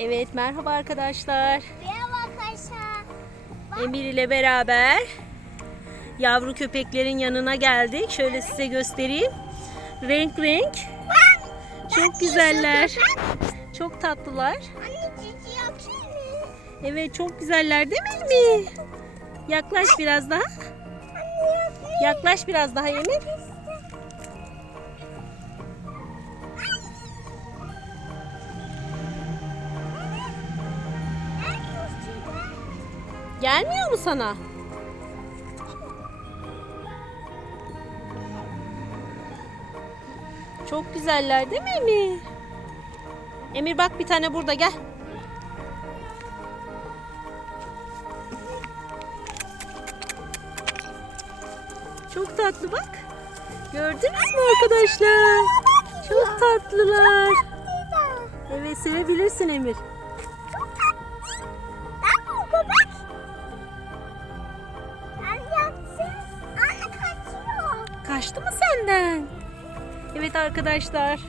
Evet merhaba arkadaşlar. Merhaba arkadaşlar. Emir ile beraber yavru köpeklerin yanına geldik. Şöyle size göstereyim. Renk renk. Çok güzeller. Çok tatlılar. Evet çok güzeller değil mi? Yaklaş biraz daha. Yaklaş biraz daha Emir. Gelmiyor mu sana? Çok güzeller değil mi Emir? Emir bak bir tane burada gel. Çok tatlı bak. Gördünüz mü arkadaşlar? Çok tatlılar. Evet sevebilirsin Emir. Kaçtı mı senden? Evet arkadaşlar.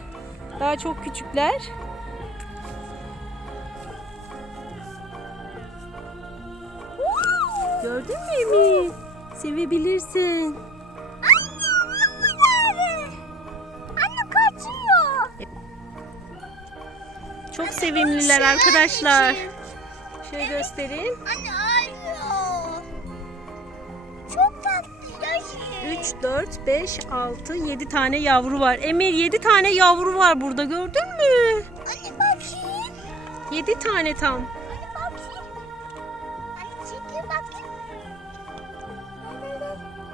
Daha çok küçükler. Gördün mü Emir? Sevebilirsin. Anne. Anne kaçıyor. Çok sevimliler arkadaşlar. Şöyle göstereyim. Anne ağlıyor. Çok tatlı. 3, 4, 5, 6, 7 tane yavru var. Emir 7 tane yavru var burada gördün mü? Anne bakayım. 7 tane tam. Anne bakayım. Anne çekil bakayım.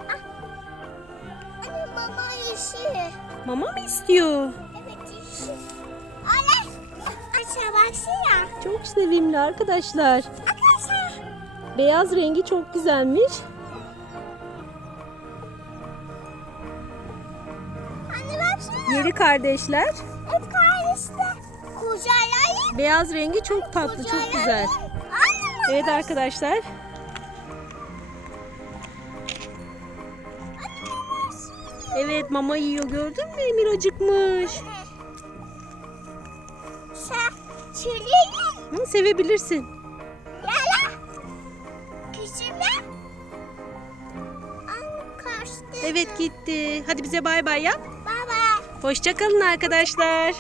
Ah. Anne mama yeşil. Mama mı istiyor? Evet yeşil. Anne. Aşağı baksana. Çok sevimli arkadaşlar. Arkadaşlar. Beyaz rengi çok güzelmiş. Yeri kardeşler. Evet kardeşler. Kucağlayayım. Beyaz rengi çok tatlı, çok güzel. Anne. Evet arkadaşlar. Evet mama yiyor gördün mü Emir acıkmış. Çileyin. Hı, sevebilirsin. Anne kaçtı. Evet gitti. Hadi bize bay bay yap. Baba. Hoşçakalın arkadaşlar.